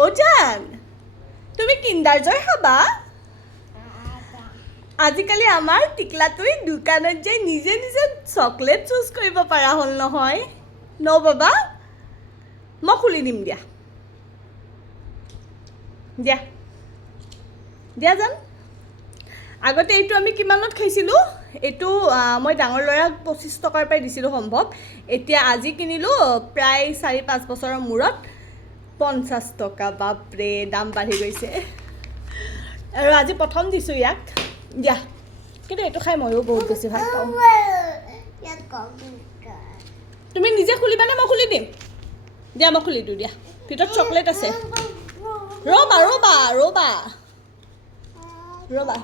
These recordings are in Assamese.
ওজান তুমি কিণ্ডাৰ জয় খাবা আজিকালি আমাৰ টিকলাটোৱে দোকানত যাই নিজে নিজে চকলেট চুজ কৰিব পৰা হ'ল নহয় ন বাবা মই খুলি দিম দিয়া দিয়া দিয়া যান আগতে এইটো আমি কিমানত খাইছিলোঁ এইটো মই ডাঙৰ ল'ৰাক 25 টকাৰ পৰাই দিছিলোঁ সম্ভৱ এতিয়া আজি কিনিলোঁ প্ৰায় 4-5 বছৰৰ মূৰত 50 টকা বাপৰে দাম বাঢ়ি গৈছে আৰু আজি প্ৰথম দিছোঁ ইয়াক দিয়া কিন্তু এইটো খাই ময়ো বহুত বেছি ভাল পাওঁ তুমি নিজে খুলিবানে মই খুলি দিম দিয়া মই খুলি দিওঁ দিয়া ভিতৰত চকলেট আছে ৰ'বা ৰ'বা ৰ'বা ৰ'বা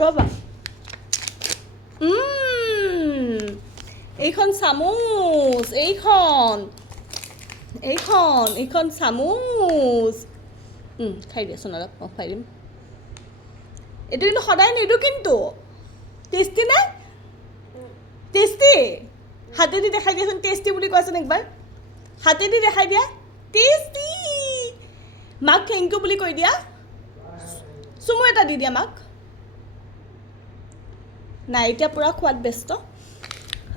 ৰ'বা এইখন চামুচ এইখন চামুচ খাই দিয়াচোন অলপ মই খাই দিম এইটো কিন্তু সদায় নিদিওঁ কিন্তু টেষ্টি নে টেষ্টি হাতেদি দেখাই দিয়াচোন টেষ্টি বুলি কোৱাচোন একবাৰ হাতেদি দেখাই দিয়া টেষ্টি মাক থেংক ইউ বুলি কৈ দিয়া চুমু এটা দি দিয়া মাক নাই এতিয়া পূৰা খোৱাত ব্যস্ত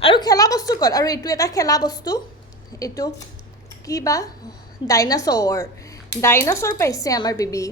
আৰু খেলা বস্তু ক'ত আৰু এইটো এটা খেলা বস্তু এইটো কি বা ডাইনাছৰ পাইছে আমাৰ বেবী